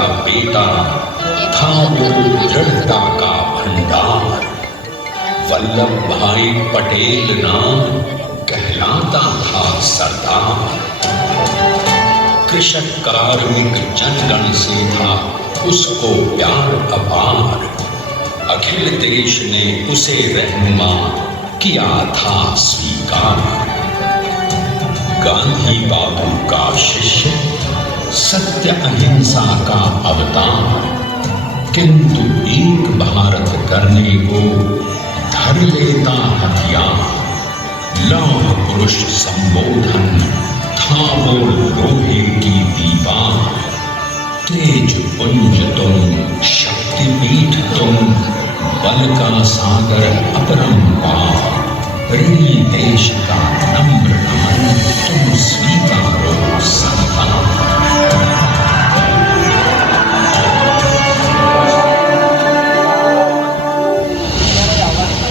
का बेटा था वो दृढ़ता का भंडार। वल्लभ भाई पटेल नाम कहलाता था सरदार। कृषक कार्मिक जनगण से था उसको प्यार अपार। अखिल देश ने उसे रहनुमा किया था स्वीकार। गांधी बाबू का शिष्य, सत्य अहिंसा का अवतार, किंतु एक भारत करने को धर लेता हथियार। लौह पुरुष संबोधन था वो लोहे की दीवार। तेज पुंज तुम, शक्तिपीठ तुम, बल का सागर अपरंपार। ऋणी देश का नम्र नमन तुम स्वीकारो सरकार।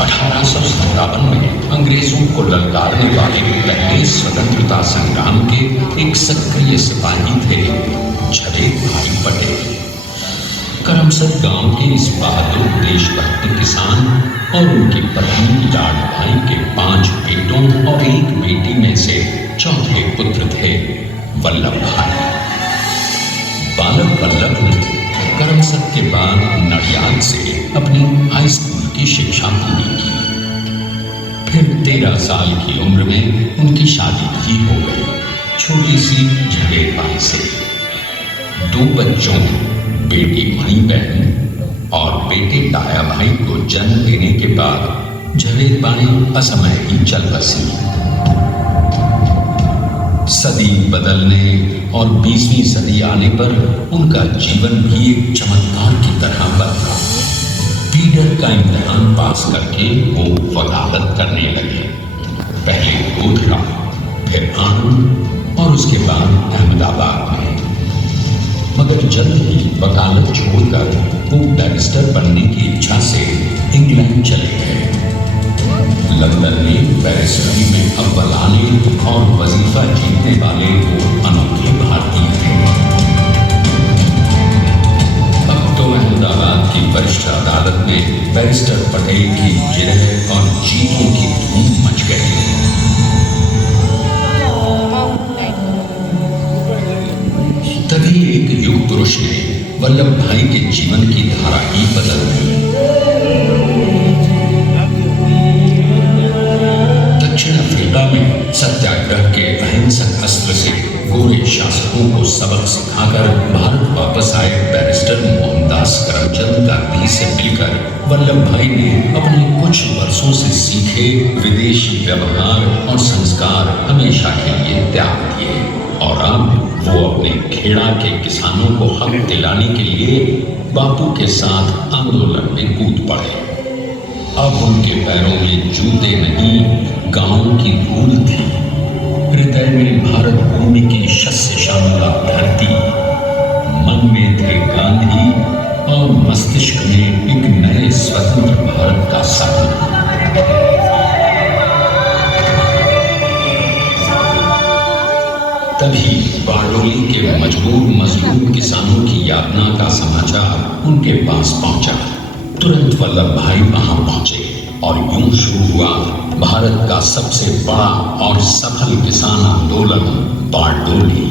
1857 में अंग्रेजों को ललकारने वाले पहले स्वतंत्रता संग्राम के एक सक्रिय सिपाही थे झवेर भाई पटेल। करमसद गांव के इस बहादुर देशभक्त किसान और उनकी पत्नी लाड भाई के 5 बेटों और 1 बेटी में से चौथे पुत्र थे वल्लभ भाई। बालक वल्लभ ने करमसद के बाद नडियाद से अपनी हाई स्कूल की शिक्षा पूरी की। फिर 13 साल की उम्र में उनकी शादी भी हो गई छोटी सी झवेर भाई से। 2 बच्चों, बेटी मणि बहन और बेटे डाया भाई को जन्म देने के बाद झवेर बाई असमय ही चल बसी। सदी बदलने और 20वीं सदी आने पर उनका जीवन भी एक चमत्कार की तरह बदला। पीडर का इम्तिहान पास करके वो वकालत करने लगे। पहले गोधरा, फिर आनंद और उसके बाद अहमदाबाद में। मगर जल्द ही वकालत छोड़कर वो बैरिस्टर बनने की इच्छा से इंग्लैंड चले गए। लंदन में बैरिस्टरी में अव्वल आने और वजीफा जीतने वाले वो अनोखे भारतीय थे। अब तो अहमदाबाद की वरिष्ठ अदालत में बैरिस्टर पटेल की जिरह और जीतों की धूम मच गई। तभी एक युग पुरुष ने वल्लभ भाई के जीवन की धारा ही बदल दी। दक्षिण अफ्रीका में सत्याग्रह के अहिंसक अस्त्र से गोरे शासकों को सबक सिखाकर भारत वापस आए बैरिस्टर मोहनदास करमचंद गांधी से मिलकर वल्लभ भाई ने अपने कुछ वर्षों से सीखे विदेशी व्यवहार और संस्कार हमेशा के लिए त्याग दिए और अब वो अपने खेड़ा के किसानों को हक दिलाने के लिए बापू के साथ आंदोलन में कूद पड़े। अब उनके पैरों में जूते नहीं, गांव की धूल थी। हृदय में भारत भूमि की शस्य श्यामला धरती। मन में थे गांधी और मस्तिष्क में एक नए स्वतंत्र भारत का सपना। तभी बारडोली के मजबूर मजलूम किसानों की यातना का समाचार उनके पास पहुंचा। तुरंत वल्लभ भाई वहां पहुंचे और यूं शुरू हुआ भारत का सबसे बड़ा और सफल किसान आंदोलन बारडोली।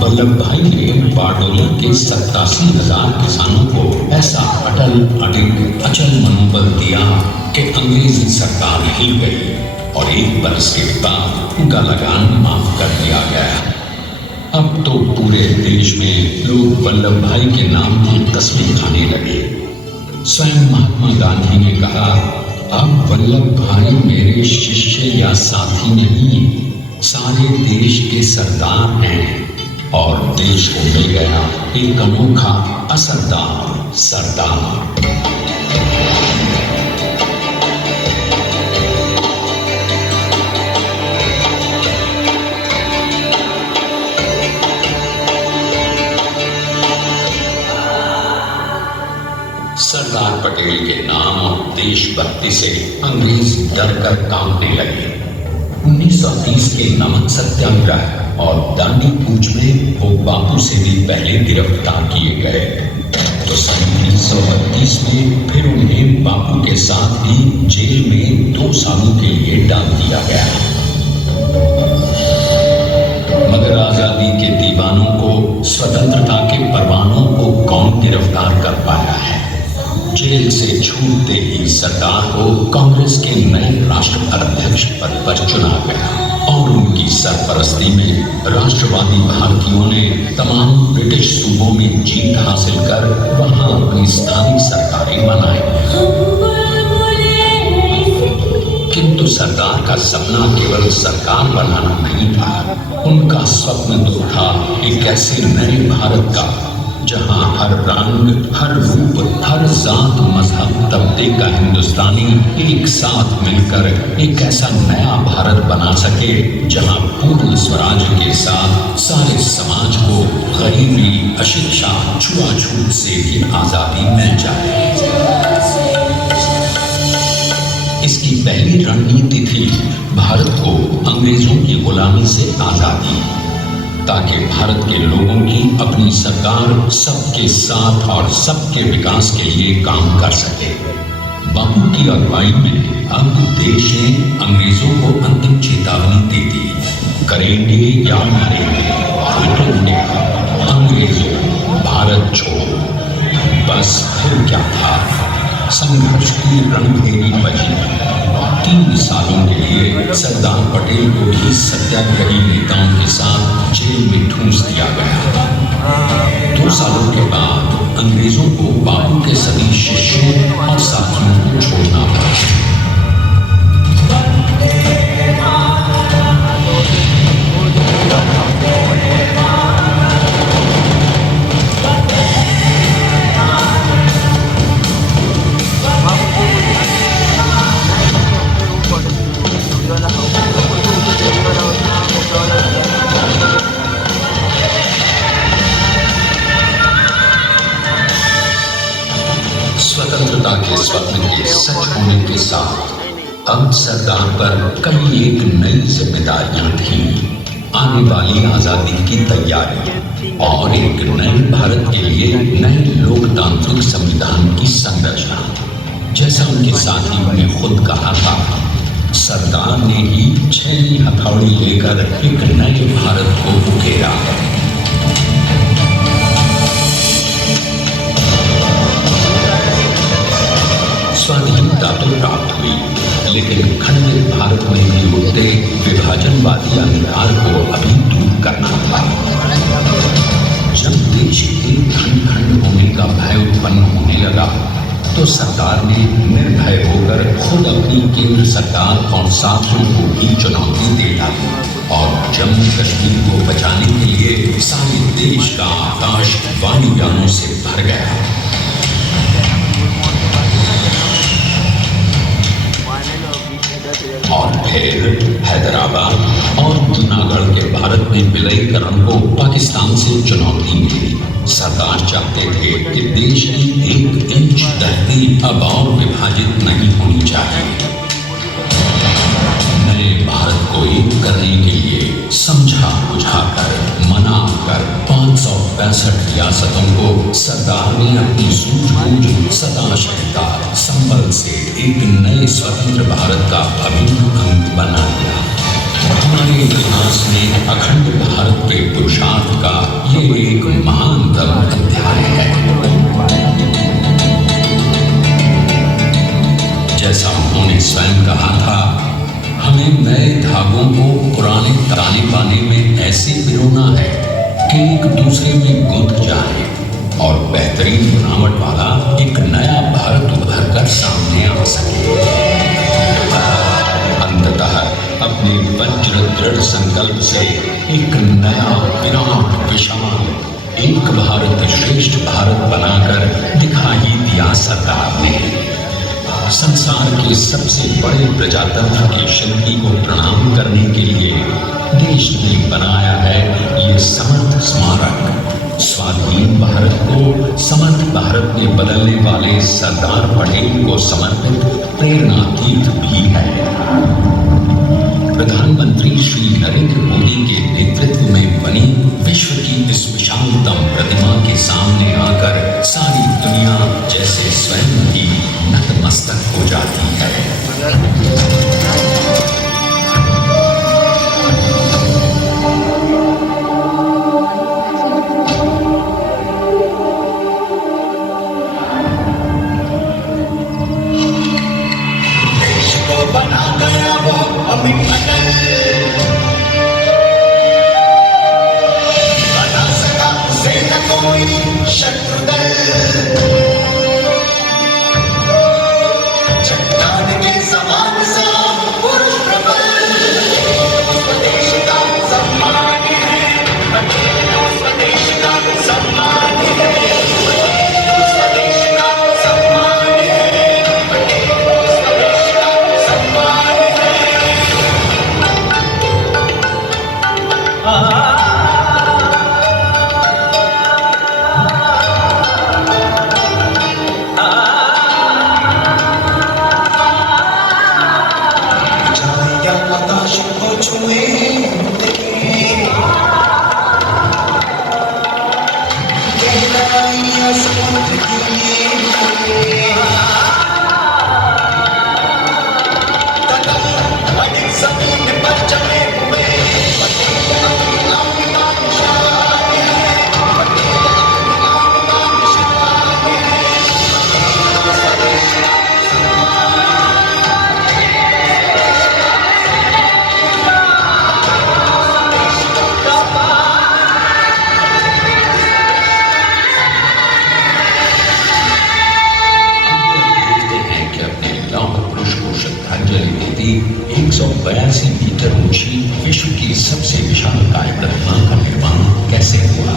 वल्लभ भाई ने बारडोली के 87,000 किसानों को ऐसा अटल, अडिग, अचल मनोबल दिया कि अंग्रेजी सरकार हिल गई और 1 बरस के बाद उनका लगान माफ कर दिया गया। अब तो पूरे देश में लोग वल्लभ भाई के नाम की कसमें खाने लगे। स्वयं महात्मा गांधी ने कहा, अब वल्लभ भाई मेरे शिष्य या साथी नहीं, सारे देश के सरदार हैं। और देश को मिल गया एक अनोखा असरदार सरदार। सरदार पटेल के नाम और देशभक्ति से अंग्रेज डर कर कांपने लगे। 1930 के नमक सत्याग्रह और दांडी कूच में वो बापू से भी पहले गिरफ्तार किए गए। तो सन 1932 में फिर उन्हें बापू के साथ ही जेल में 2 सालों के लिए डाल दिया गया। मगर आजादी के दीवानों को, स्वतंत्रता के परवानों को कौन गिरफ्तार कर पाया है? जेल से छूटते ही सरकार को कांग्रेस के नए राष्ट्र अध्यक्ष पद पर चुना गया और उनकी सरपरस्ती में राष्ट्रवादी भारतीयों ने तमाम ब्रिटिश सूबों में जीत हासिल कर वहां अपनी स्थानीय सरकारें बनाई। किंतु सरकार का सपना केवल सरकार बनाना नहीं था। उनका स्वप्न तो था एक ऐसे नए भारत का जहां हर रंग, हर रूप, हर जात, मजहब, तबके का हिंदुस्तानी एक साथ मिलकर एक ऐसा नया भारत बना सके जहां पूर्ण स्वराज के साथ सारे समाज को गरीबी, अशिक्षा, छुआछूत से भी आजादी मिल जाए। इसकी पहली रणनीति थी भारत को अंग्रेजों की गुलामी से आजादी, ताकि भारत के लोगों की अपनी सरकार सबके साथ और सबके विकास के लिए काम कर सके। बापू की अगुवाई में अब देश ने अंग्रेजों को अंतिम चेतावनी दे दी, करेंगे या मरेंगे, उन्होंने अंग्रेजों भारत छोड़ो। बस फिर क्या था, संघर्ष की रणभेरी बजी। 3 सालों के लिए सरदार पटेल को भी सत्याग्रही नेताओं के साथ जेल में ठूंस दिया गया। 2 सालों के बाद अंग्रेजों को बापू के सभी शिष्यों और साथियों को छोड़ना पड़ा। स्वतंत्रता के स्वप्न के सच होने के साथ अब सरकार पर कई एक नई जिम्मेदारियां थी। आने वाली आजादी की तैयारी और एक नए भारत के लिए नए लोकतांत्रिक संविधान की संरचना। जैसा उनके साथियों ने खुद कहा था, सरदार ने ही 6 हथौड़ी लेकर एक नए भारत को उकेरा है। स्वाधीनता तो प्राप्त हुई, लेकिन खंडित भारत में भी उठते विभाजनवादी अंधकार को अभी दूर करना था। जब देश के खंड खंड होने का भय उत्पन्न होने लगा तो सरकार ने निर्भय होकर खुद अपनी केंद्र सरकार और साथियों को भी चुनौती दे डाली और जम्मू कश्मीर को बचाने के लिए सारे देश का आकाश वायुयानों से भर गया। और फिर हैदराबाद और जूनागढ़ के भारत में विलयीकरण को पाकिस्तान से चुनौती मिली। सरकार चाहते थे कि देश की 1 इंच धरती अब और विभाजित नहीं होनी चाहिए। नए भारत को एक करने के लिए समझा बुझाकर, मना कर 565 रियासतों को सरदार ने अपनी सूझबूझ, सदाशयता, संबल से एक नए स्वतंत्र भारत का अभिन्न अंग बना दिया। हमारे इतिहास में अखंड भारत के पुरुषार्थ का ये एक महानतम अध्याय है। जैसा उन्होंने स्वयं कहा था, हमें नए धागों को पुराने ताने बाने में ऐसे पिरोना है कि एक दूसरे में गुंथ जाए और बेहतरीन बनावट वाला एक नया भारत उभर कर सामने आ सके। अंततः अपने वज्र दृढ़ संकल्प से एक नया विराट विशाल एक भारत श्रेष्ठ भारत बनाकर दिखा ही दिया सरदार ने। संसार के सबसे बड़े प्रजातंत्र के शिल्पी को प्रणाम करने के लिए देश ने बनाया है ये समर्थ स्मारक। स्वाधीन भारत को समर्थ भारत में बदलने वाले सरदार पटेल को समर्पित प्रेरणा तीर्थ भी है। प्रधानमंत्री श्री नरेंद्र मोदी के नेतृत्व विश्व की इस विशालतम प्रतिमा के सामने आकर सारी दुनिया जैसे स्वयं ही नतमस्तक हो जाती है। बना गया वो अमिट अटल, बना सका उसे न कोई शत्रुदल। चट्टान के समान सा पुरुष प्रबल, स्वदेश का सम्मान है, स्वदेश का सम्मान है, स्वदेश का सम्मान है, स्वदेश का सम्मान है। जाएगा आकाश को छुए गहराइयां समुद्र की कदम अड़िग जमीन पर जमे हुए देखते हैं कि अपने लौह पुरुष को श्रद्धांजलि देती 182 मीटर ऊंची विश्व की सबसे विशालकाय प्रतिमा का निर्माण कैसे हुआ।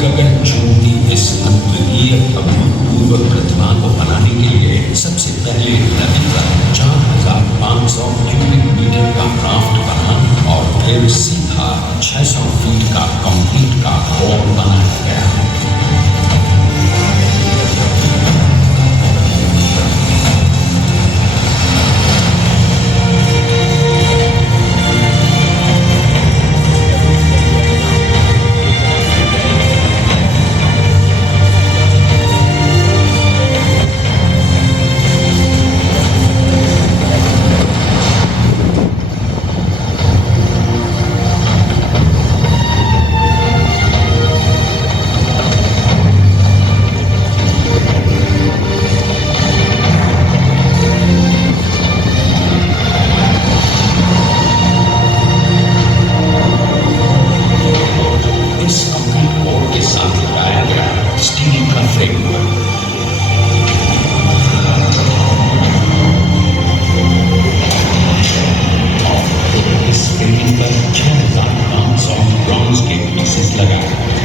गगन चुंबती इस अद्वितीय अभूतपूर्व प्रतिमा को बनाने के लिए सबसे पहले नदी पर 4,500 क्यूबिक मीटर का क्राफ्ट बना और फिर सीधा 600 फीट का कंक्रीट का हॉल बनाया गया। इस कंक्रीट बोर्ड के साथ लगाया गया स्टील का फ्रेमवर्क और फिर इस फ्रेम पर 6,500 ब्रॉन्ज के पीसेस लगाए गए।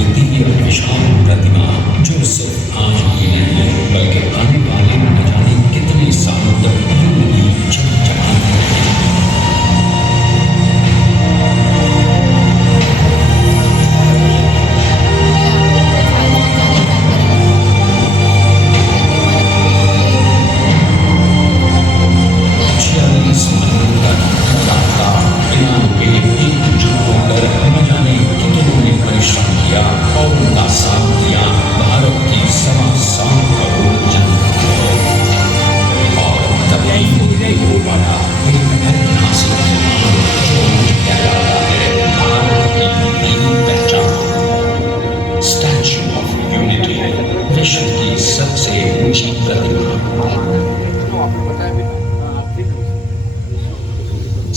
अद्वितीय विशाल प्रतिमा जो सिर्फ आज ही नहीं बल्कि आने वाले न जाने कितने सालों तक यूं ही चमचमाती रहेगी। विश्व की सबसे ऊंची प्रतिमा।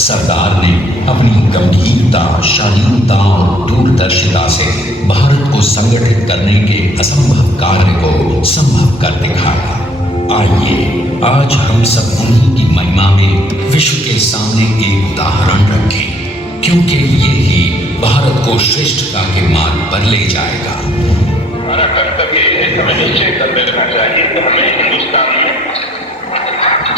सरदार ने अपनी गंभीरता, शालीनता और दूरदर्शिता से भारत को संगठित करने के असंभव कार्य को संभव कर दिखाया। आइए आज हम सब उन्हीं की महिमा में विश्व के सामने एक उदाहरण रखें, क्योंकि ये ही भारत को श्रेष्ठता के मार्ग पर ले जाएगा। हमारा कर्तव्य है, हमें निश्चय कर देना चाहिए कि हमें हिंदुस्तान में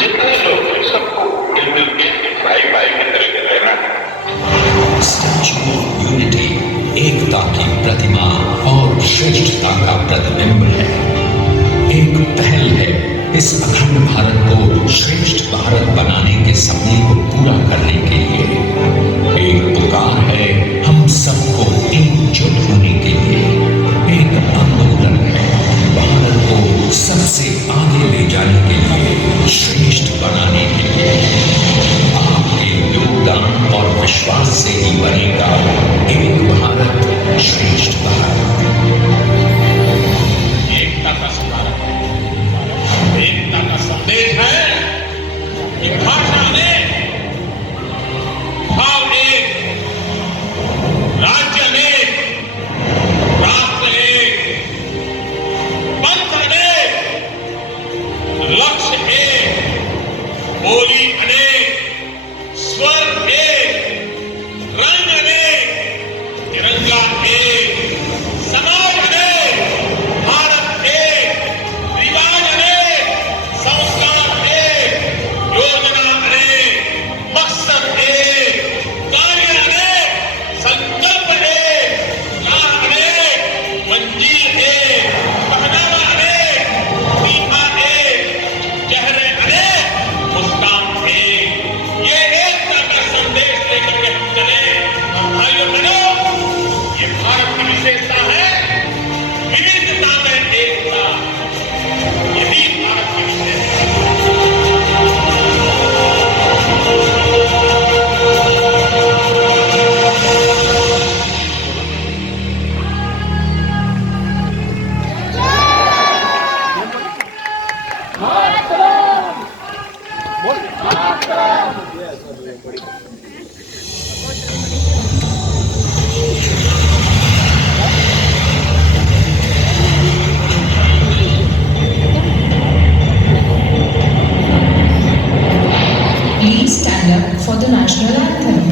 जितने लोग हैं सबको मिलजुल के भाई भाई की तरह के रहना है। स्टैच्यू ऑफ यूनिटी एकता की प्रतिमा और श्रेष्ठता का प्रतिबिंब है। एक पहल है इस अखंड भारत को श्रेष्ठ भारत बनाने के सपने को पूरा करने के लिए। एक पुकार है हम सबको एकजुट होने के लिए। एक आंदोलन है भारत को सबसे आगे ले जाने के लिए, श्रेष्ठ बनाने के लिए। आपके योगदान और विश्वास से ही बनेगा एक भारत, श्रेष्ठ भारत। एकता का स्मारक है, एकता का संदेश है कि भाषा ने भाव एक, राज्य ने, राष्ट्र एक, पंथ अनेक, लक्ष्य एक, बोली अनेक, स्वर एक, रंग अनेक, तिरंगा एक, समाज अनेक, भारत एक, रिवाज अनेक, संस्कार एक, योजना अनेक, मकसद एक, कार्य अनेक, संकल्प एक, राह अनेक, मंजिल एक, पहनावा अनेक, सीमा एक, चेहरे अनेक, मुस्कान एक। ये एकता का संदेश लेकर के हम चले। और भाइयों बहनों, ये भारत की विशेषता है, विविधता में एकता। यही भारत की विशेषता है। Please stand up for the national anthem.